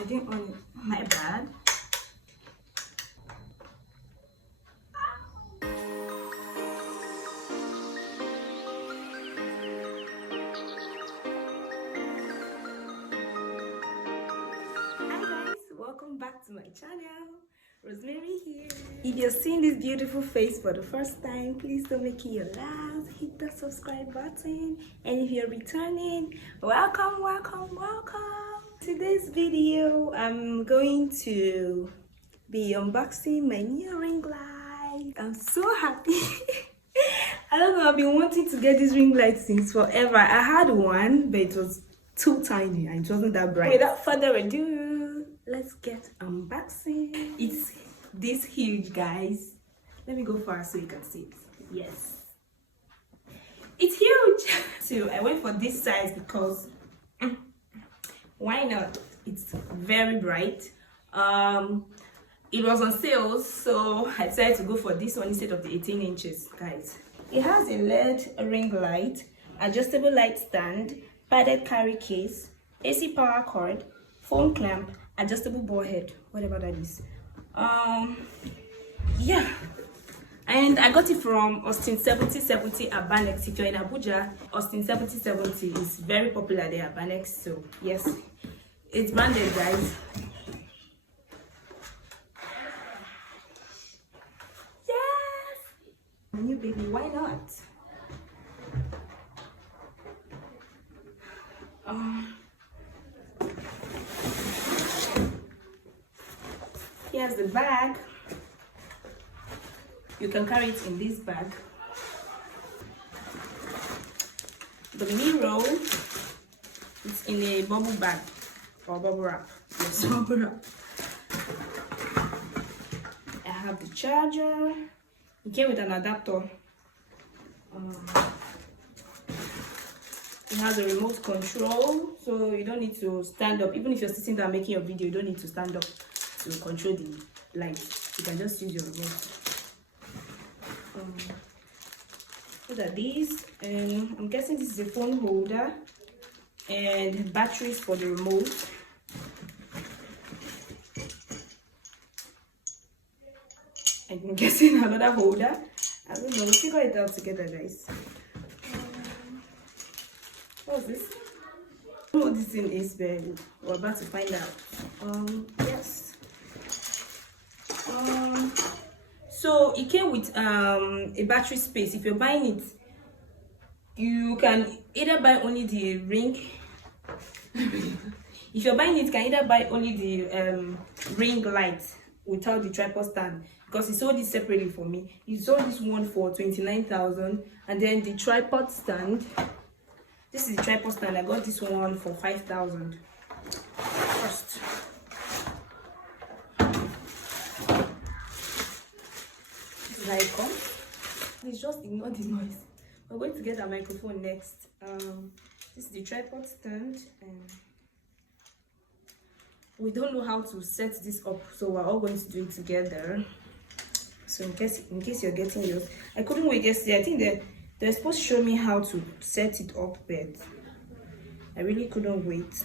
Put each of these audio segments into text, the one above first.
I didn't on it. My bad. Welcome back to my channel. Rosemary here. If you're seeing this beautiful face for the first time, please don't make it your last. Hit the subscribe button, and if you're returning, welcome. Today's video, I'm going to be unboxing my new ring light. I'm so happy. I don't know, I've been wanting to get this ring light since forever. I had one, but it was too tiny and it wasn't that bright. Without further ado, let's get unboxing. It's this huge, guys. Let me go far so you can see it. Yes, it's huge. So I went for this size because why not? It's very bright. It was on sale, so I decided to go for this one instead of the 18 inches, guys. It has a LED ring light, adjustable light stand, padded carry case, AC power cord, phone clamp, adjustable ball head, whatever that is. Yeah, and I got it from ustine7070 at Banex. If you're in Abuja, ustine7070 is very popular there at Banex. So yes, it's branded, guys. Yes, new baby, why not? Here's the bag. You can carry it in this bag. The mirror, it's in a bubble bag or bubble wrap. Yes, bubble wrap. I have the charger. It came with an adapter. It has a remote control, so you don't need to stand up. Even if you're sitting down making your video, you don't need to stand up to control the light. You can just use your remote. What are these? And I'm guessing this is a phone holder and batteries for the remote. I'm guessing another holder. I don't know. We'll figure it out together, guys. What's this? I don't know what this thing is, but we're about to find out. Yes. So it came with a battery space. If you're buying it, you can either buy only the ring. If you're buying it, you can either buy only the ring light without the tripod stand, because he sold it separately for me. He sold this one for 29,000, and then the tripod stand. This is the tripod stand. I got this one for 5,000. First, this is how it comes. Please just ignore the noise. We're going to get a microphone next. This is the tripod stand, and we don't know how to set this up, so we're all going to do it together. So in case you're getting yours, I couldn't wait yesterday. I think they're supposed to show me how to set it up, but I really couldn't wait.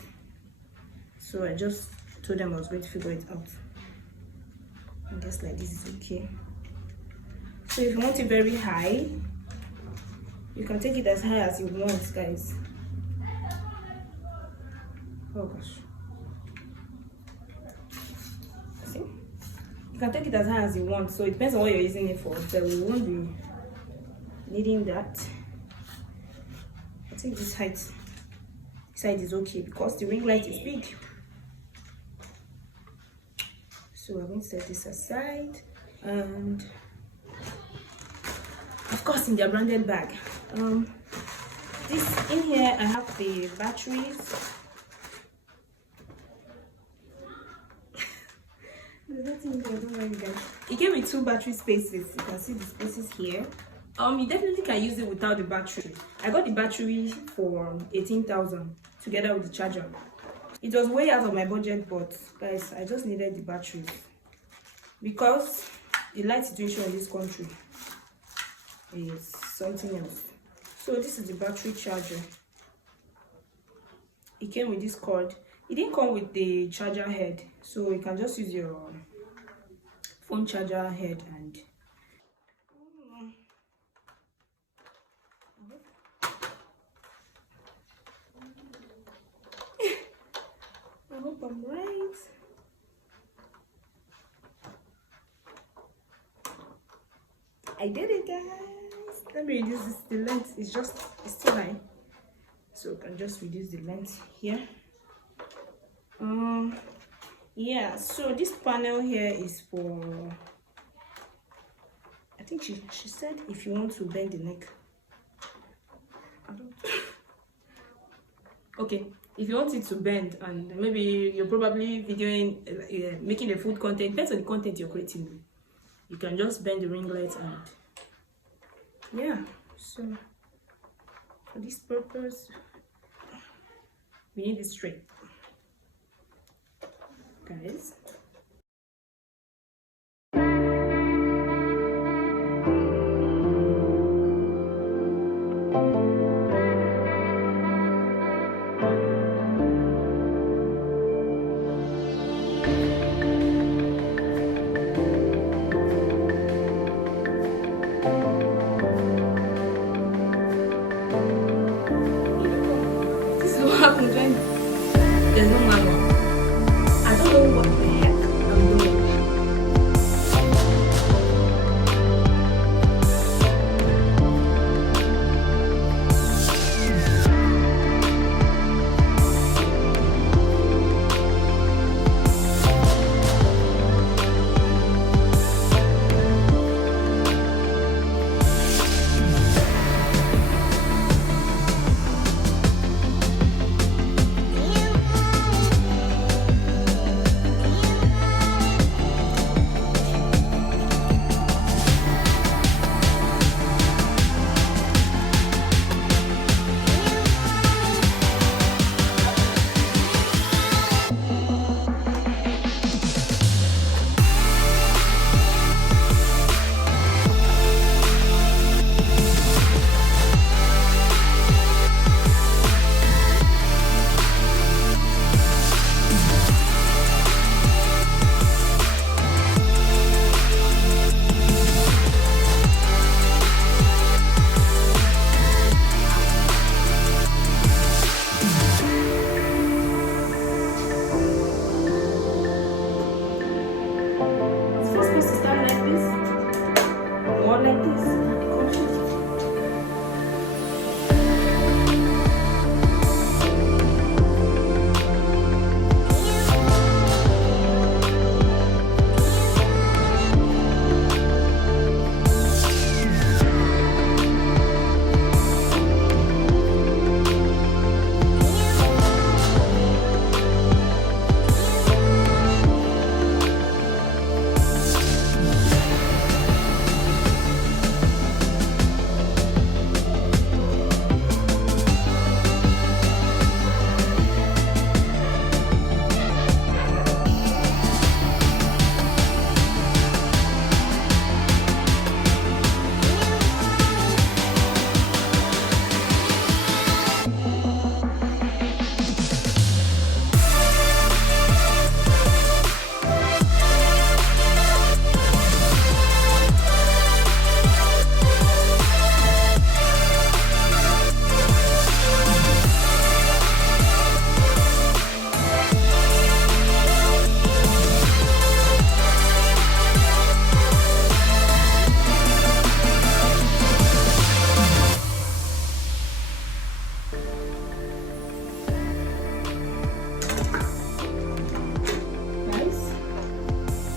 So I just told them I was going to figure it out. I guess like this is okay. So if you want it very high, you can take it as high as you want, guys. Oh gosh. See? You can take it as high as you want. So it depends on what you're using it for. So we won't be needing that. I think this height, this side is okay because the ring light is big. So I'm going to set this aside, and of course in their branded bag. This in here I have the batteries. There's nothing there, don't worry, guys. It came with 2 battery spaces. You can see the spaces here. You definitely can use it without the battery. I got the battery for 18,000 together with the charger. It was way out of my budget, but guys, I just needed the batteries because the light situation in this country is something else. So this is the battery charger. It came with this cord. It didn't come with the charger head, so you can just use your phone charger head. And I hope I'm right. I did it, guys. Let me reduce this. The length is it's too high, so I can just reduce the length here. Yeah, so this panel here is for, I think she said if you want to bend the neck. I don't okay, if you want it to bend, and maybe you're probably videoing making a food content, depends on the content you're creating, you can just bend the ring light. And yeah, so for this purpose we need it straight, guys. This is what happens when there's no manual. I don't know what the heck I'm doing.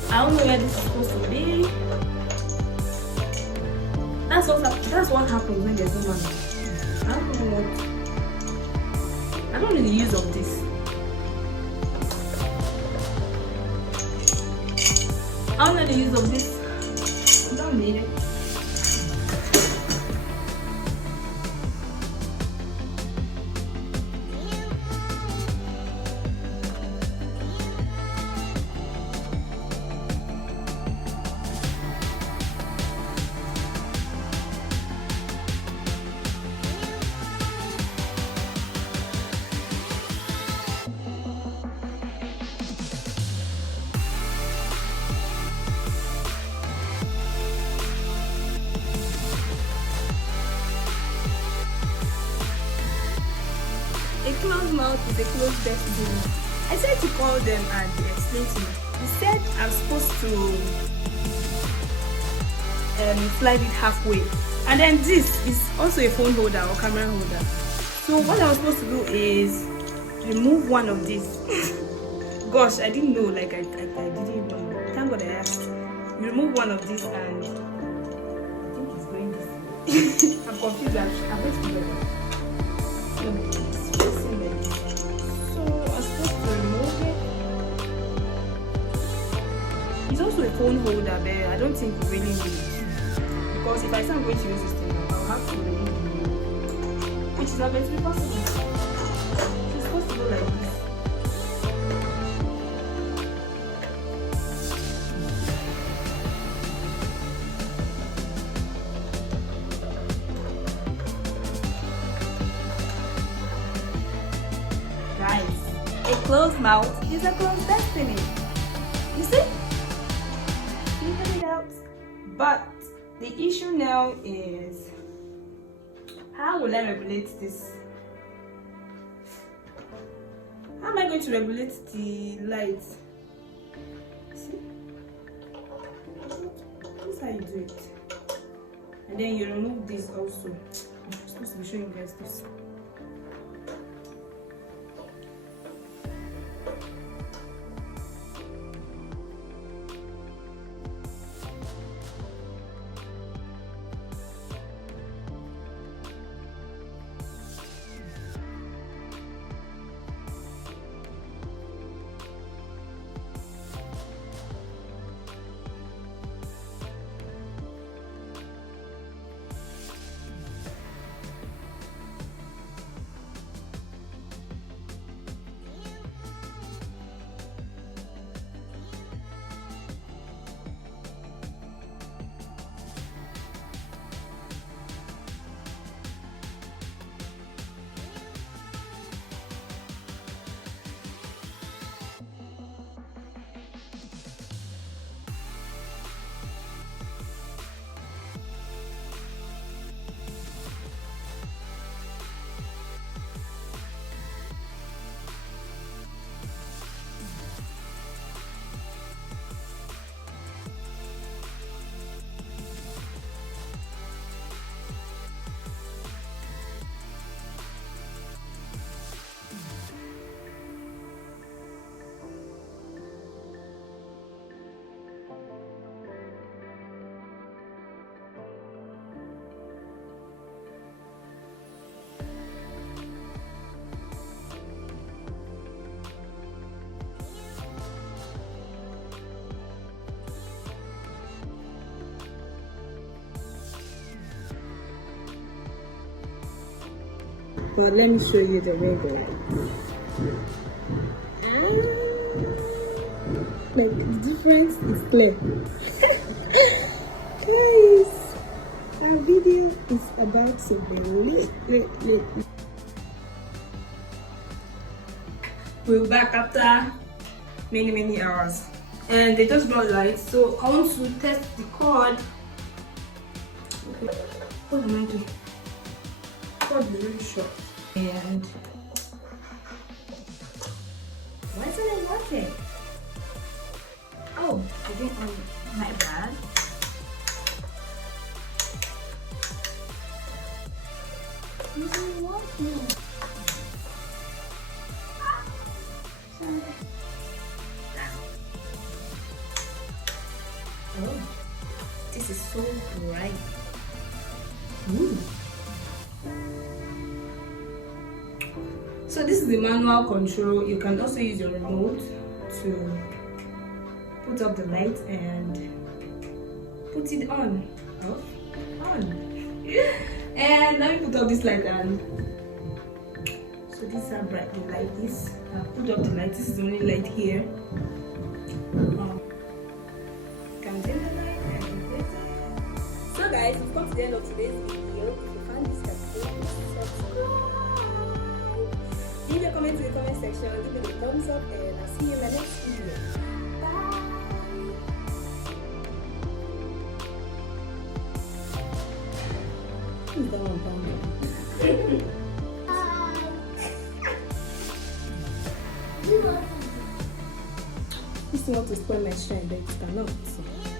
I don't know where this is supposed to be. That's what happens when there's no money. I don't know what. I don't know the use of this. I don't know the use of this. I don't need it. mouth is a closed destiny. I tried to call them and they explained to me. They said I'm supposed to slide it halfway. And then this is also a phone holder or camera holder. So what I'm supposed to do is remove one of these. Gosh, I didn't know, like I didn't even know. Thank God I asked. You remove one of these and I think it's going this way. I'm confused. I'm going to figure it out. So it's facing like this. So I'm supposed to remove it. It's also a phone holder, but I don't think we really need it. Because if I say I'm going to use this thing, I'll have to remove it. Which is not going to be possible. It's supposed to go like this. Guys, a closed mouth is a closed destiny. You see? Figure it out. But the issue now is, how will I regulate this? How am I going to regulate the light? See? This is how you do it. And then you remove this also. I'm supposed to be showing you guys this. But let me show you the rainbow. Like the difference is clear. Guys, our video is about to be lit. We're back after many hours. And they just brought lights, so I want to test the cord. Okay. What am I doing? The cord is really short. And why isn't it working? Oh, I didn't on my bad. Isn't it working? Oh, this is so bright. Ooh. So this is the manual control. You can also use your remote to put up the light and put it on. Off, on. And let me put up this light and so this is how bright the light is. I'll put up the light. This is the only light here. Can dim the light and replace it. So guys, we've come to the end of today's video. If you found this helpful, subscribe. Leave your comments in the comment section, give it a thumbs up, and I'll see you in my next video. Bye! Who's that one? This want to spoil my shine, but it cannot.